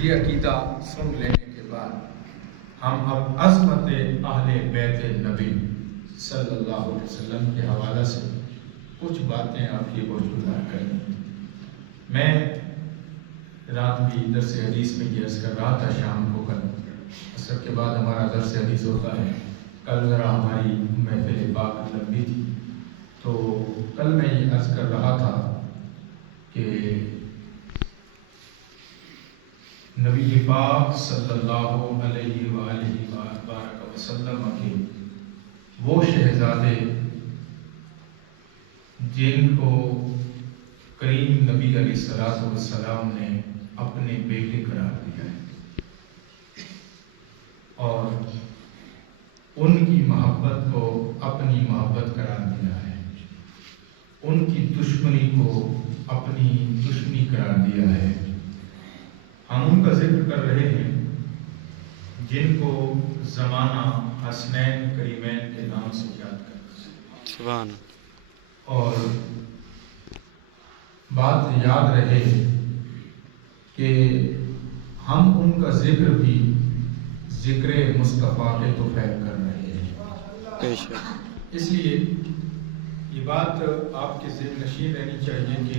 یہ عقیدہ سن لینے کے بعد ہم اب عظمت اہل بیت نبی صلی اللہ علیہ وسلم کے حوالہ سے کچھ باتیں آپ کی گزار کریں۔ میں رات بھی درس حدیث میں یہ عرض کر رہا تھا، شام کو کل عصر کے بعد ہمارا درس حدیث ہوتا ہے۔ کل ذرا ہماری محفل پاک لمبی تھی، تو کل میں یہ عرض کر رہا تھا کہ نبی پاک صلی اللہ علیہ وآلہ وسلم کے وہ شہزادے جن کو کریم نبی علیہ السلام نے اپنے بیٹے قرار دیا ہے اور ان کی محبت کو اپنی محبت قرار دیا ہے، ان کی دشمنی کو اپنی دشمنی قرار دیا ہے۔ ہم ان کا ذکر کر رہے ہیں جن کو زمانہ حسنین کریمین کے نام سے یاد کرتے ہیں۔ سبحان اور بات یاد رہے کہ ہم ان کا ذکر بھی ذکر مصطفیٰ کے توفیق کر رہے ہیں۔ اس لیے یہ بات آپ کے ذہن نشین رہنی چاہیے کہ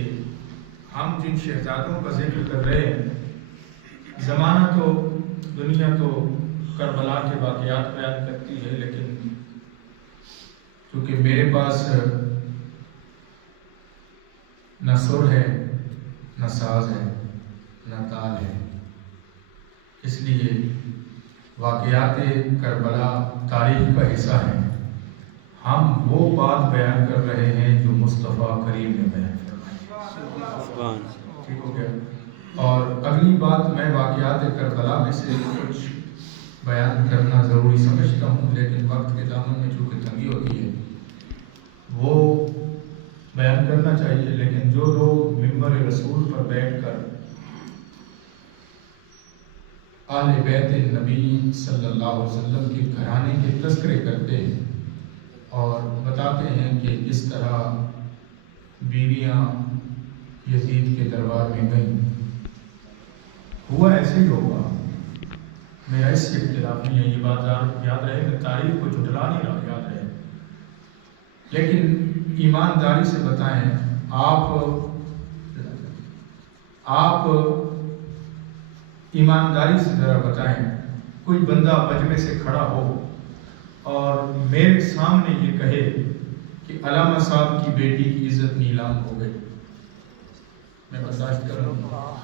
ہم جن شہزادوں کا ذکر کر رہے ہیں، زمانہ تو دنیا تو کربلا کے واقعات بیان کرتی ہے، لیکن چونکہ میرے پاس نہ سر ہے، نہ ساز ہے، نہ تال ہے، اس لیے واقعات کربلا تاریخ کا حصہ ہے۔ ہم وہ بات بیان کر رہے ہیں جو مصطفیٰ کریم نے بیان فرمائی۔ ٹھیک ہو گیا؟ اور اگلی بات میں واقعات کربلا میں سے کچھ بیان کرنا ضروری سمجھتا ہوں، لیکن وقت کے دامن میں چونکہ تنگی ہوتی ہے وہ بیان کرنا چاہیے، لیکن جو لوگ منبر رسول پر بیٹھ کر اہل بیت نبی صلی اللہ علیہ وسلم کے گھرانے کے تذکرے کرتے ہیں اور بتاتے ہیں کہ کس طرح بیویاں یزید کے دربار میں گئیں، ہوا ایسے ہی ہوگا، میرا اس سے اختلاف نہیں ہے، یہ بات یاد رہے، میں تاریخ کو جھٹلا نہیں رہا، یاد رہے، لیکن ایمانداری سے بتائیں، آپ ایمانداری سے ذرا بتائیں، کوئی بندہ مجمع سے کھڑا ہو اور میرے سامنے یہ کہے کہ علامہ صاحب کی بیٹی کی عزت نیلام ہو گئی، میں برداشت کر رہا ہوں؟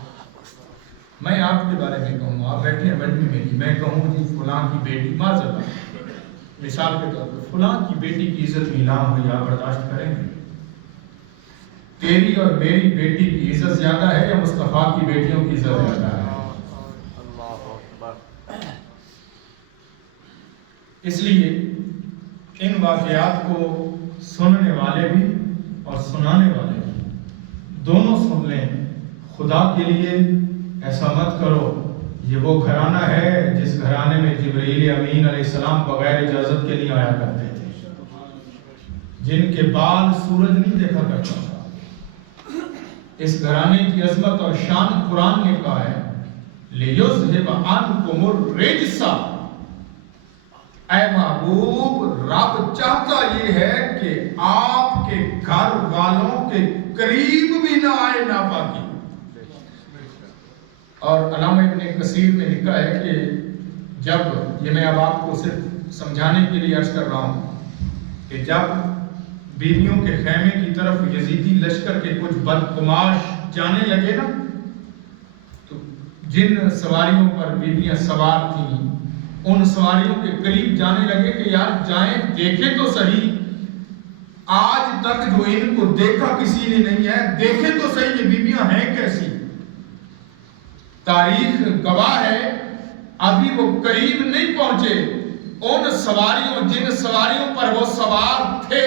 میں آپ کے بارے میں کہوں، آپ بیٹھے ہیں مجمع میں، میں کہوں جی فلاں کی بیٹی، معذرت مثال کے طور پر فلاں کی بیٹی کی عزت نیلام ہوئی، آپ برداشت کریں گے؟ تیری اور میری بیٹی کی عزت زیادہ ہے یا مصطفیٰ کی بیٹیوں کی عزت زیادہ ہے؟ اس لیے ان واقعات کو سننے والے بھی اور سنانے والے بھی دونوں سن لیں۔ خدا کے لیے ایسا مت کرو، یہ وہ گھرانہ ہے جس گھرانے میں جبرائیل امین علیہ السلام بغیر اجازت کے لیے آیا کرتے تھے، جن کے بال سورج نہیں دیکھا کرتا تھا۔ اس گھرانے کی عظمت اور شان قرآن نے کہا ہے لِيُذْهِبَ عَنْكُمُ الرِّجْسَ، اے محبوب رب چاہتا یہ ہے کہ آپ کے گھر والوں کے قریب بھی نہ آئے ناپاکی۔ اور علامہ ابن کثیر نے لکھا ہے کہ جب، یہ میں اب آپ کو صرف سمجھانے کے لیے عرض کر رہا ہوں، کہ جب بیویوں کے خیمے کی طرف یزیدی لشکر کے کچھ بدقماش جانے لگے نا، تو جن سواریوں پر بیویاں سوار تھیں ان سواریوں کے قریب جانے لگے کہ یار جائیں دیکھیں تو صحیح، آج تک جو ان کو دیکھا کسی نے نہیں ہے، دیکھیں تو صحیح یہ بیویاں ہیں کیسی۔ تاریخ گواہ ہے ابھی وہ قریب نہیں پہنچے، ان سواریوں جن سواریوں پر وہ سوار تھے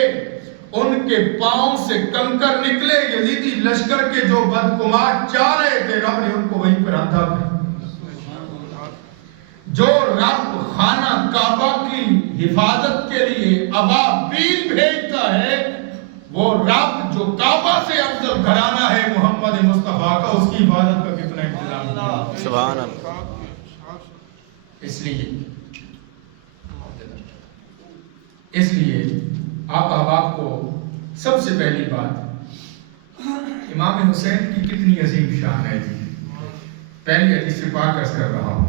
ان کے پاؤں سے کنکر نکلے، یزیدی لشکر کے جو بدقماش جا رہے تھے رب نے ان کو وہیں پر اندھا کر۔ جو رب خانہ کعبہ کی حفاظت کے لیے ابابیل بھیجتا ہے، وہ رب جو کعبہ سے افضل گھرانہ ہے محمد مصطفیٰ کا، اس کی حفاظت کا کتنا انتظام سبحان اللہ. اس لیے آپ احباب کو سب سے پہلی بات امام حسین کی کتنی عظیم شان ہے جی. پہلی حدیث پاک عرض کر رہا ہوں.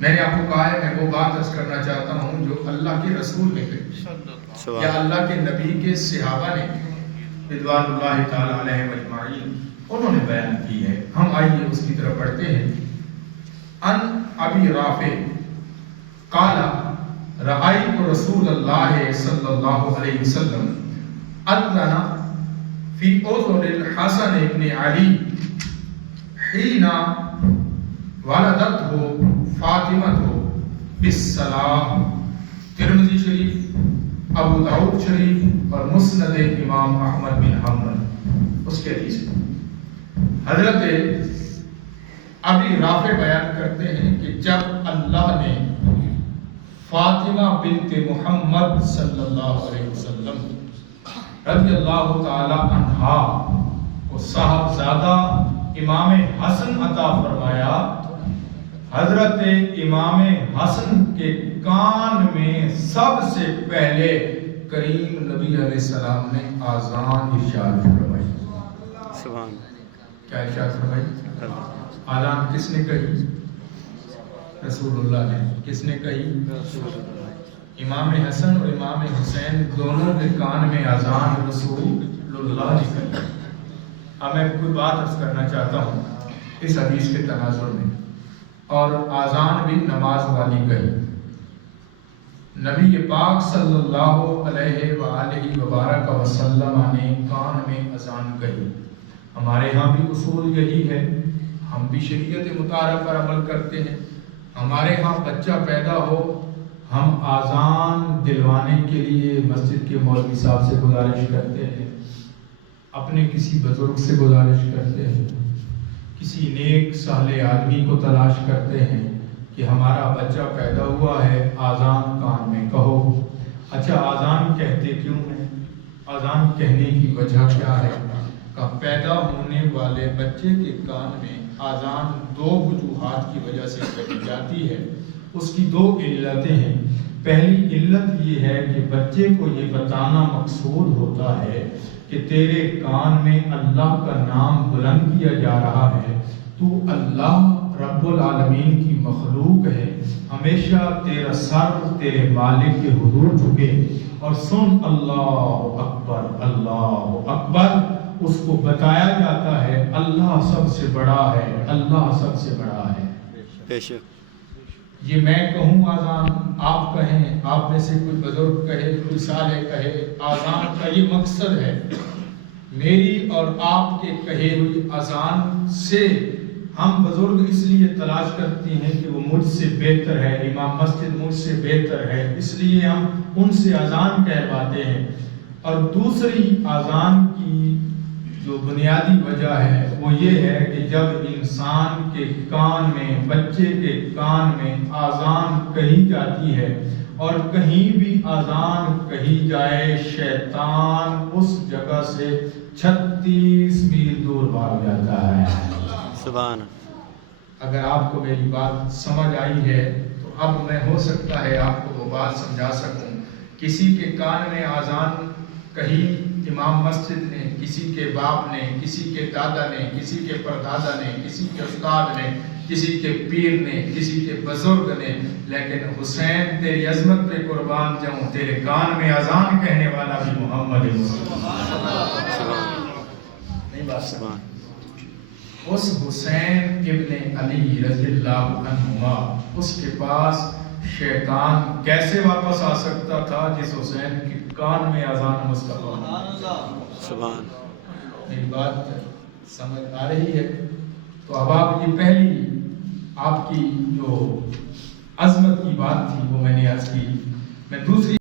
میں نے آپ کو کہا ہے میں وہ بات عرض کرنا چاہتا ہوں جو اللہ کے رسول نے کہی یا اللہ کے نبی کے صحابہ نے رضوان اللہ تعالی علیہ اجمعین انہوں نے بیان کی ہے. ہم آئیے اس کی طرف پڑھتے ہیں. ان ابی رافع قال رأيت رسول الله صلى الله عليه وسلم أذن في أذن الحسن بن علي حين ولدته فاطمة بالصلاة. ترمذی شریف، ابو داؤد شریف اور مسند امام احمد بن حنبل اس کے حدیث ہے. حضرت ابی رافع بیان کرتے ہیں کہ جب اللہ نے فاطمہ بنت محمد صلی اللہ علیہ وسلم رضی اللہ تعالی عنہا کو صاحبزادہ امام حسن عطا فرمایا، حضرت امام حسن کے کان میں سب سے پہلے کریم نبی علیہ السلام نے آذان ارشاد فرمائی. سبحان. کیا ارشاد فرمائی؟ آذان کس نے کہی؟ رسول اللہ نے. کس نے کہی؟ امام حسن اور امام حسین دونوں کے کان میں اذان رسول اللہ نے کہی. اب میں کوئی بات عرض کرنا چاہتا ہوں اس حدیث کے تناظر میں. اور اذان بھی نماز والی کہی. نبی پاک صلی اللہ علیہ وآلہ وبارک وسلم نے کان میں اذان کہی. ہمارے ہاں بھی اصول یہی ہے، ہم بھی شریعت مطالعہ پر عمل کرتے ہیں. ہمارے ہاں بچہ پیدا ہو ہم آذان دلوانے کے لیے مسجد کے مولوی صاحب سے گزارش کرتے ہیں، اپنے کسی بزرگ سے گزارش کرتے ہیں، کسی نیک صالح آدمی کو تلاش کرتے ہیں کہ ہمارا بچہ پیدا ہوا ہے، آذان کان میں کہو. اچھا آذان کہتے کیوں ہیں؟ آذان کہنے کی وجہ کیا ہے؟ کہ پیدا ہونے والے بچے کے کان میں آذان دو وجوہات کی وجہ سے کہی جاتی ہے. اس کی دو علتیں ہیں. پہلی علت یہ ہے کہ بچے کو یہ بتانا مقصود ہوتا ہے کہ تیرے کان میں اللہ کا نام بلند کیا جا رہا ہے، تو اللہ رب العالمین کی مخلوق ہے، ہمیشہ تیرا سر تیرے مالک کے حضور جھکے اور سن اللہ اکبر اللہ اکبر. اس کو بتایا جاتا ہے اللہ سب سے بڑا ہے، اللہ سب سے بڑا ہے. بے شک. یہ میں کہوں آذان، آپ کہیں، آپ میں سے کوئی بزرگ کہے، کوئی صالح کہے، آذان کا یہ مقصد ہے. میری اور آپ کے کہے ہوئی آذان سے ہم بزرگ اس لیے تلاش کرتے ہیں کہ وہ مجھ سے بہتر ہے، امام مسجد مجھ سے بہتر ہے، اس لیے ہم ان سے آذان کہلواتے ہیں. اور دوسری آذان کی جو بنیادی وجہ ہے وہ یہ ہے کہ جب انسان کے کان میں، بچے کے کان میں آذان کہی جاتی ہے اور کہیں بھی آذان کہی جائے، شیطان اس جگہ سے 36 میل دور بھاگ جاتا ہے. سبحان. اگر آپ کو میری بات سمجھ آئی ہے تو اب میں ہو سکتا ہے آپ کو وہ بات سمجھا سکوں. کسی کے کان میں آذان کہی امام مسجد نے، کسی کے باپ نے، کسی کے دادا نے، کسی کے پردادا نے، کسی کے استاد نے، کسی کے پیر نے، کسی کے بزرگ نے، لیکن حسین تیری عظمت پہ قربان جاؤں، تیرے کان میں اذان کہنے والا بھی محمد ہے. اس حسین ابن علی رضی اللہ عنہما، اس کے پاس شیطان کیسے واپس آ سکتا تھا جس حسین کے کان میں اذان مصطفیٰ. سبحان. میری بات سمجھ آ رہی ہے؟ تو اب آپ یہ پہلی آپ کی جو عظمت کی بات تھی وہ میں نے عرض کی. میں دوسری